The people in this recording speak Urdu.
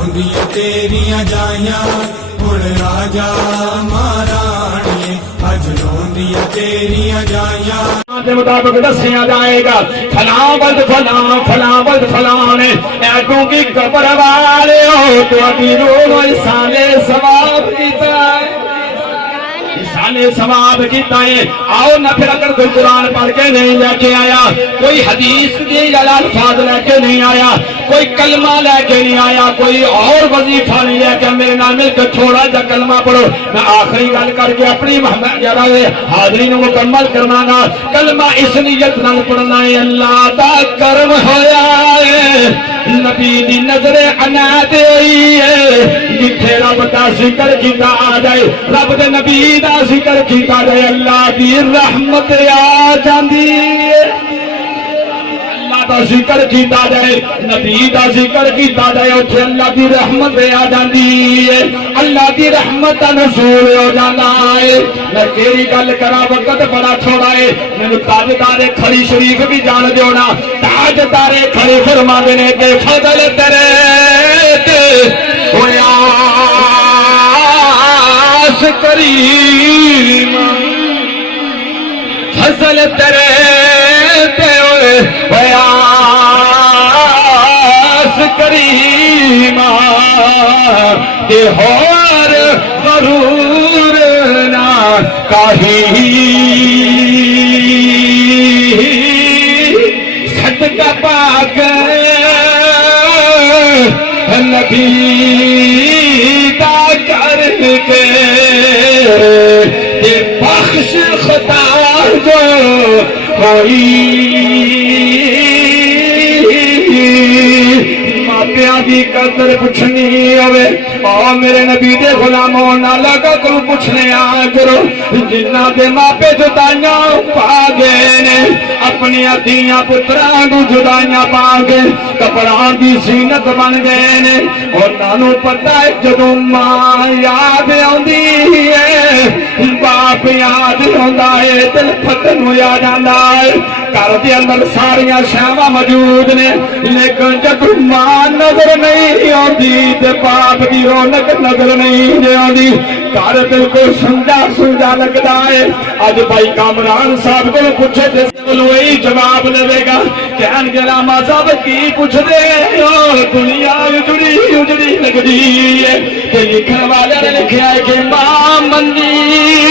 تیریاں جائیاں ہن راجا مہارانیے اج روندیاں تیریاں جائیاں کے مطابق دسیا جائے گا فلاں ولد فلاں فلاں ولد فلاں نے ایکوں کی قبر والے ہو تو ابھی روح سالے ثواب کیتا ہے سالے ثواب کیتا ہے آؤ نہ پھر اگر کوئی قرآن پڑھ کے نہیں لے کے آیا کوئی حدیث دی یا الفاظ لے کے نہیں آیا کوئی کلمہ لے کے نہیں آیا کوئی اور وظیفہ نہیں لے کے میرے نام مل کے چھوڑا جا کلمہ پڑھو میں آخری گل کر کے اپنی حاضری نے مکمل کرنا گا کلمہ اس نیت نال پڑھنا ہے اللہ دا کرم ہویا ہے نبی دی نظر عنایت ہوئی ہے جتھے رب دا ذکر کیتا آ جائے رب دے نبی دا ذکر کیتا جائے اللہ دی رحمت آ جاندی ہے اللہ دا ذکر کیتا جائے نبی دا ذکر کیتا جائے اتھے اللہ دی رحمت آ جاندی ہے اللہ دی رحمت دا نزول ہو جانا ہے میں تیری گل کرا وقت بڑا چھوڑا ہے میں تاجدار کھڑی شریف بھی جان دیونا تاجدار کھڑی فرما دینے کے فضل تیرے ہویا آس کریم فضل تیرے ہویا آس کریم کہ ہور غرور نہ کہیں صدقہ پاک نبی دا کر کے یہ بخش خطا جو ہوئی ماپیاں دی قدر پوچھنی ہوئے اور میرے نبی دے غلاموں نہ لگا کرو پوچھنے آ کرو جنہ دے ماپے جدائیاں پا گئے نے اپنی ادیاں پتران کو جدائیاں پا گئے کپڑان دی زینت بن گئے نے اور نانو پتہ ہے جدو ماں یاد آندی ہے باپ یاد آندا ہے دل پھٹن ہو یاد آندا ہے گھر دے اندر ساریاں شاواں موجود نے لیکن جدو ماں نظر نہیں آندی تے باپ دی رونق نظر نہیں آندی گھر بالکل سمجھا لگتا ہے اج بھائی کامران صاحب کو پوچھے تے وہی جواب دے گا کہن گے راما صاحب کی پوچھ دے دنیا اجڑی لگدی ہے تے لکھن والے نے لکھیا ہے کہ ماں منی